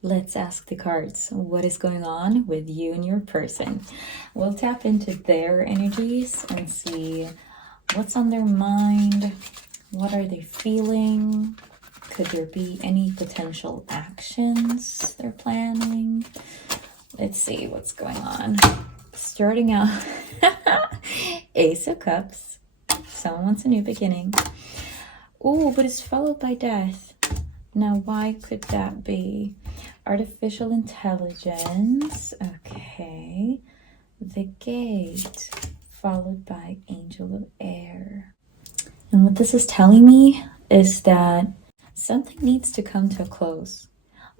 Let's ask the cards what is going on with you and your person. We'll tap into their energies and see what's on their mind, what are they feeling, could there be any potential actions they're planning. Let's see what's going on. Starting out, Ace of Cups. Someone wants a new beginning. Oh, but it's followed by death. Now, why could that be? Artificial intelligence. Okay. The Gate, followed by Angel of Air. And what this is telling me is that something needs to come to a close.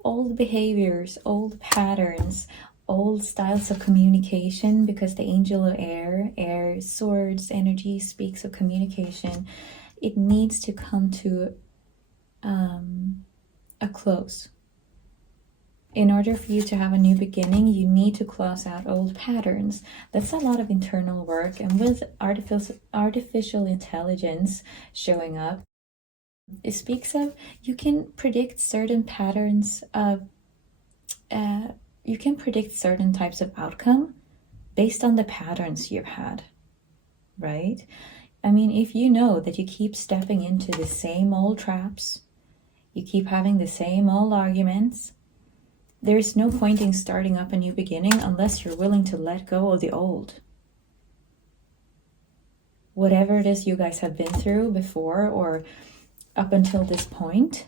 Old behaviors, old patterns, old styles of communication, because the Angel of Air, swords, energy speaks of communication. It needs to come to a close. In order for you to have a new beginning, you need to close out old patterns. That's a lot of internal work. And with artificial intelligence showing up, it speaks of you can predict certain patterns of, you can predict certain types of outcome based on the patterns you've had, right? I mean, if you know that you keep stepping into the same old traps, you keep having the same old arguments, there's no point in starting up a new beginning unless you're willing to let go of the old. Whatever it is you guys have been through before or up until this point,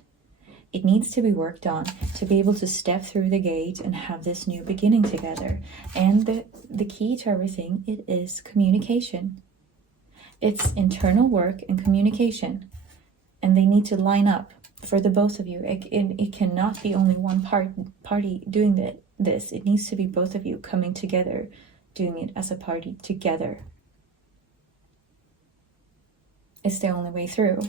it needs to be worked on to be able to step through the gate and have this new beginning together. And the key to everything, it is communication. It's internal work and communication. And they need to line up for the both of you. It cannot be only one party doing this. It needs to be both of you coming together, doing it as a party together. It's the only way through.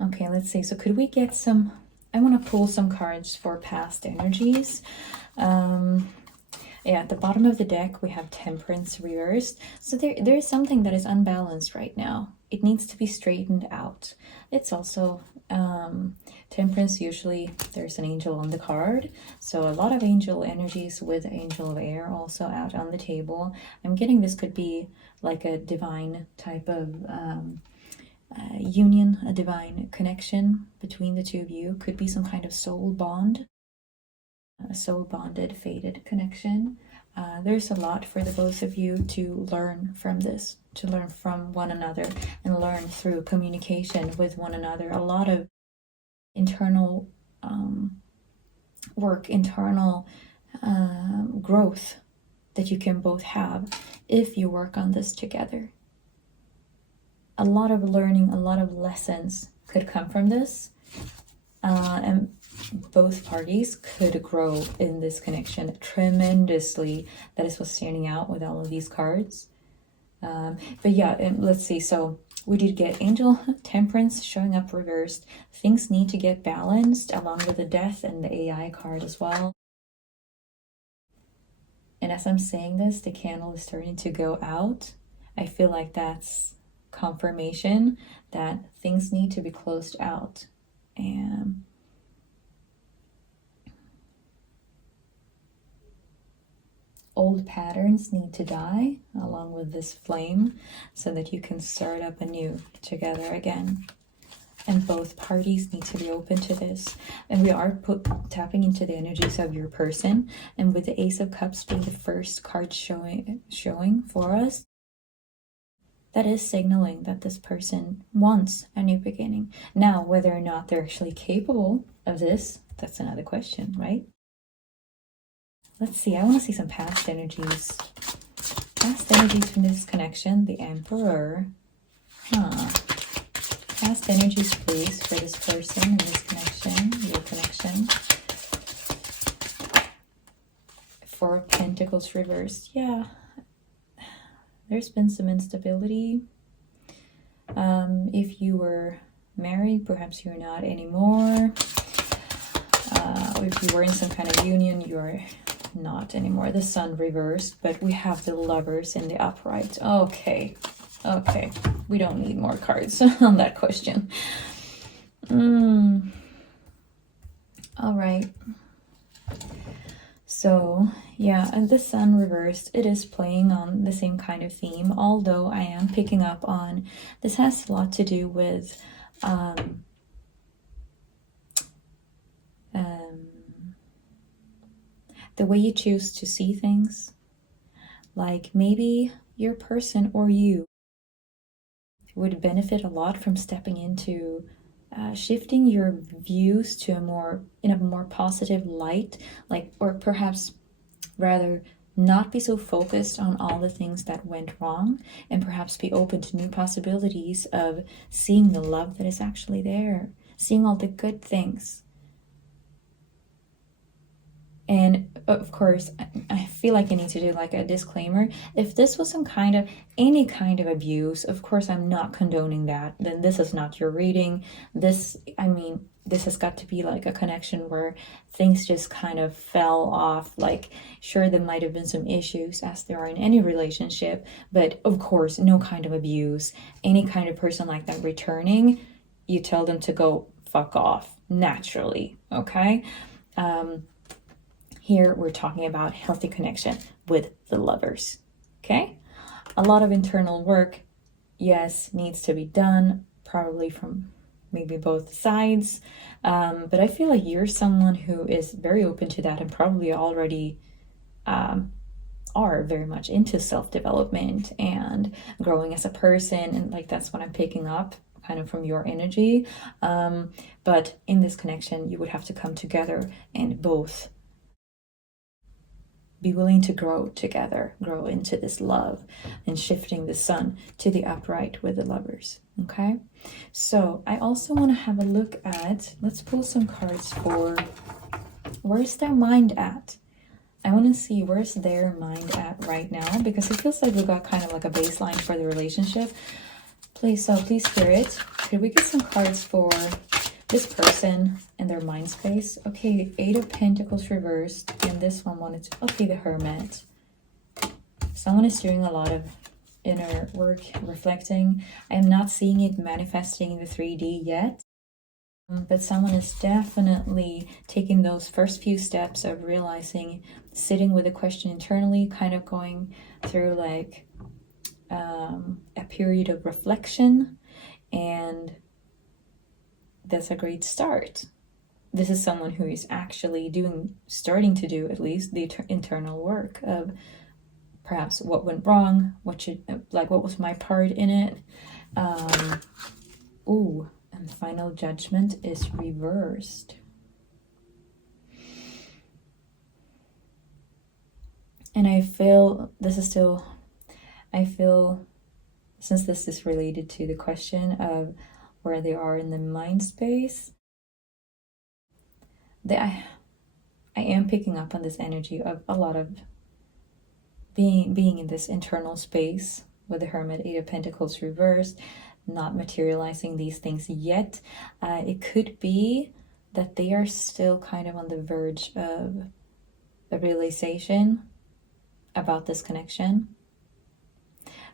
Okay, let's see. So could we get some, I want to pull some cards for past energies. Yeah, at the bottom of the deck, we have Temperance reversed. So there is something that is unbalanced right now. It needs to be straightened out. It's also Temperance, usually there's an angel on the card. So a lot of angel energies with Angel of Air also out on the table. I'm getting this could be like a divine type of union, a divine connection between the two of you. Could be some kind of soul bond. A soul bonded, fated connection. There's a lot for the both of you to learn from this, to learn from one another and learn through communication with one another. A lot of internal work, internal growth that you can both have if you work on this together. A lot of learning, a lot of lessons could come from this. And both parties could grow in this connection tremendously. That is what's standing out with all of these cards. But yeah, let's see. So we did get Angel Temperance showing up reversed. Things need to get balanced along with the Death and the AI card as well. And as I'm saying this, the candle is starting to go out. I feel like that's confirmation that things need to be closed out. And old patterns need to die along with this flame so that you can start up anew together again. And both parties need to be open to this. And we are tapping into the energies of your person. And with the Ace of Cups being the first card showing for us, that is signaling that this person wants a new beginning. Now, whether or not they're actually capable of this, that's another question, right? Let's see. I want to see some past energies. Past energies from this connection. The Emperor. Past energies, please, for this person in this connection, your connection. Four of Pentacles reversed. Yeah. There's been some instability. If you were married, perhaps you're not anymore. If you were in some kind of union, you're not anymore. The Sun reversed, but we have the Lovers in the upright. Okay. We don't need more cards on that question. All right. So yeah, and the sun reversed, it is playing on the same kind of theme, although I am picking up on, this has a lot to do with the way you choose to see things. Like maybe your person or you would benefit a lot from stepping into shifting your views to in a more positive light, like, or perhaps rather not be so focused on all the things that went wrong, and perhaps be open to new possibilities of seeing the love that is actually there, seeing all the good things. And of course, I feel like I need to do like a disclaimer. If this was any kind of abuse, of course, I'm not condoning that. Then this is not your reading. This has got to be like a connection where things just kind of fell off. Like, sure, there might have been some issues, as there are in any relationship, but of course, no kind of abuse. Any kind of person like that returning, you tell them to go fuck off naturally, okay? Here we're talking about healthy connection with the lovers, okay? A lot of internal work, yes, needs to be done, probably from maybe both sides. But I feel like you're someone who is very open to that and probably already are very much into self-development and growing as a person. And like, that's what I'm picking up kind of from your energy. But in this connection, you would have to come together and both be willing to grow together, grow into this love, and shifting the sun to the upright with the lovers, okay? So I also want to have a look at, let's pull some cards for, where's their mind at? I want to see where's their mind at right now, because it feels like we got kind of like a baseline for the relationship. Please, Spirit, could we get some cards for this person and their mind space? Okay, the Eight of Pentacles reversed, and this one wanted to, okay, the Hermit. Someone is doing a lot of inner work, reflecting. I am not seeing it manifesting in the 3D yet, but someone is definitely taking those first few steps of realizing, sitting with a question internally, kind of going through like a period of reflection, and that's a great start. This is someone who is actually starting to do at least the internal work of perhaps what went wrong, what was my part in it. Ooh, and final judgment is reversed. And I feel since this is related to the question of where they are in the mind space, I am picking up on this energy of a lot of being in this internal space with the Hermit, Eight of Pentacles reversed, not materializing these things yet. It could be that they are still kind of on the verge of a realization about this connection,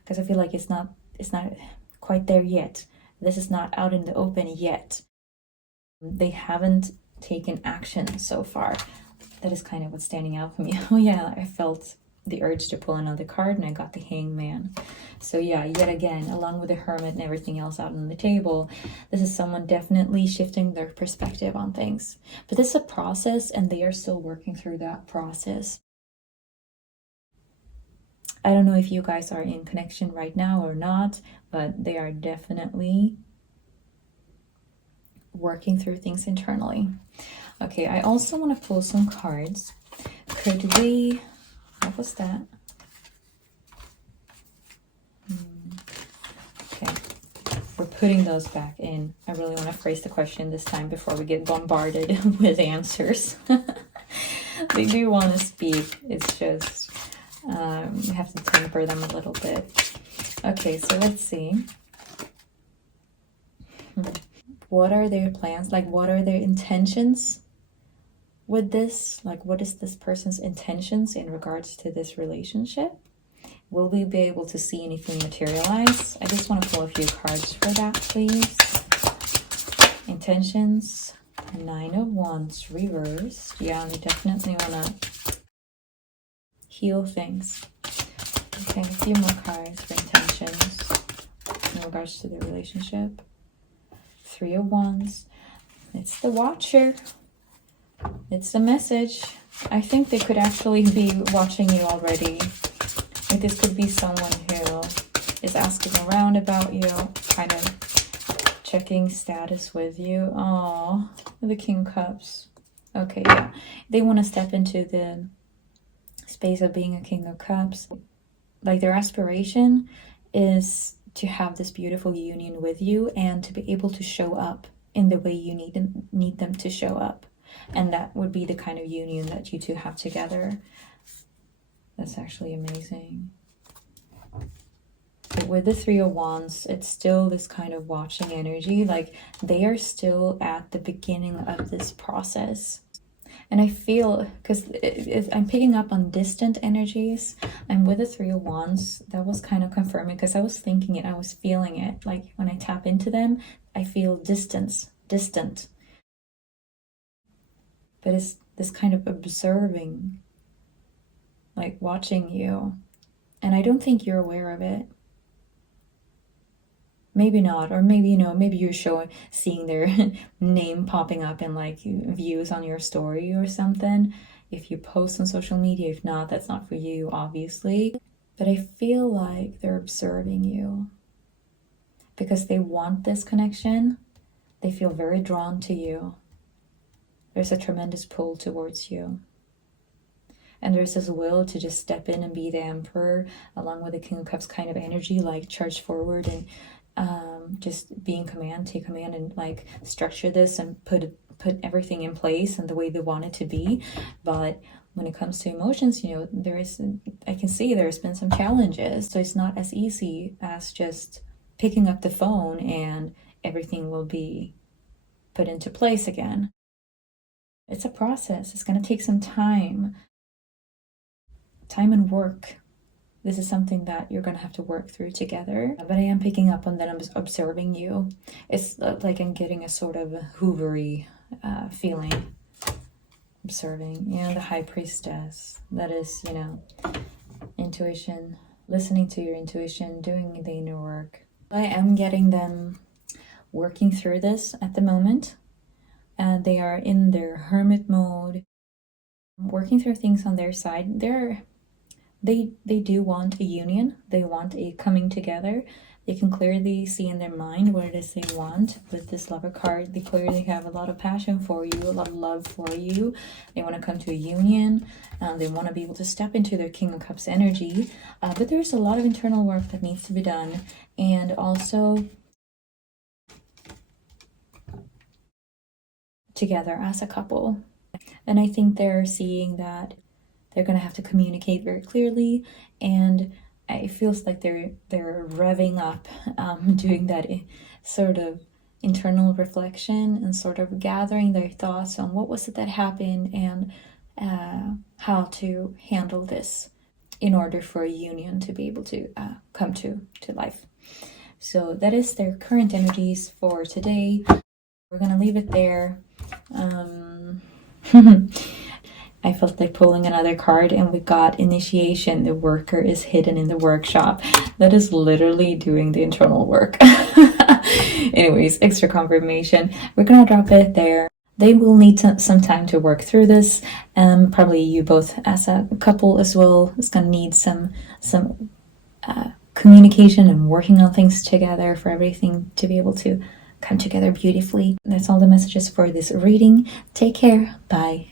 because I feel like it's not quite there yet. This is not out in the open yet. They haven't taken action so far. That is kind of what's standing out for me. Oh yeah, I felt the urge to pull another card, and I got the Hangman. So yeah, yet again, along with the Hermit and everything else out on the table, this is someone definitely shifting their perspective on things. But this is a process, and they are still working through that process. I don't know if you guys are in connection right now or not, but they are definitely working through things internally. Okay, I also want to pull some cards. Could we, what was that? Okay, we're putting those back in. I really want to phrase the question this time before we get bombarded with answers. They do want to speak, it's just we have to temper them a little bit. Okay, so let's see. What are their plans? Like, what are their intentions with this? Like, what is this person's intentions in regards to this relationship? Will we be able to see anything materialize? I just want to pull a few cards for that, please. Intentions. Nine of Wands reversed. Yeah, they definitely want to heal things. Okay, a few more cards for intentions in regards to their relationship. Three of Wands. It's the Watcher. It's the message. I think they could actually be watching you already. Like this could be someone who is asking around about you, kind of checking status with you. Oh, the King of Cups. Okay, yeah. They want to step into the space of being a King of Cups. Like their aspiration is to have this beautiful union with you and to be able to show up in the way you need them to show up. And that would be the kind of union that you two have together. That's actually amazing. But with the Three of Wands, it's still this kind of watching energy. Like they are still at the beginning of this process. And I feel, because I'm picking up on distant energies, and with the Three of Wands, that was kind of confirming, because I was thinking it, I was feeling it. Like when I tap into them, I feel distant. But it's this kind of observing, like watching you. And I don't think you're aware of it. Maybe not, or maybe, you know, maybe you're seeing their name popping up in like views on your story or something. If you post on social media, if not, that's not for you, obviously. But I feel like they're observing you because they want this connection. They feel very drawn to you. There's a tremendous pull towards you. And there's this will to just step in and be the Emperor, along with the King of Cups kind of energy, like charge forward and just be in command, take command, and like structure this and put everything in place and the way they want it to be. But when it comes to emotions, you know, I can see there's been some challenges. So it's not as easy as just picking up the phone and everything will be put into place again. It's a process. It's going to take some time and work. This is something that you're going to have to work through together. But I am picking up on that. I'm just observing you. It's like I'm getting a sort of hoovery feeling. Observing. Yeah, the High Priestess. That is, you know, intuition. Listening to your intuition. Doing the inner work. I am getting them working through this at the moment. They are in their hermit mode. Working through things on their side. They do want a union. They want a coming together. They can clearly see in their mind what it is they want. With this Lover card, they clearly have a lot of passion for you, a lot of love for you. They want to come to a union. They want to be able to step into their King of Cups energy. But there's a lot of internal work that needs to be done. And also together as a couple. And I think they're seeing that they're going to have to communicate very clearly, and it feels like they're revving up, doing that sort of internal reflection and sort of gathering their thoughts on what was it that happened and how to handle this in order for a union to be able to come to life. So that is their current energies for today. We're going to leave it there. I felt like pulling another card, and we got Initiation. The worker is hidden in the workshop. That is literally doing the internal work. Anyways, extra confirmation. We're gonna drop it there. They will need some time to work through this. Probably you both as a couple as well is gonna need some communication and working on things together for everything to be able to come together beautifully. That's all the messages for this reading. Take care. Bye.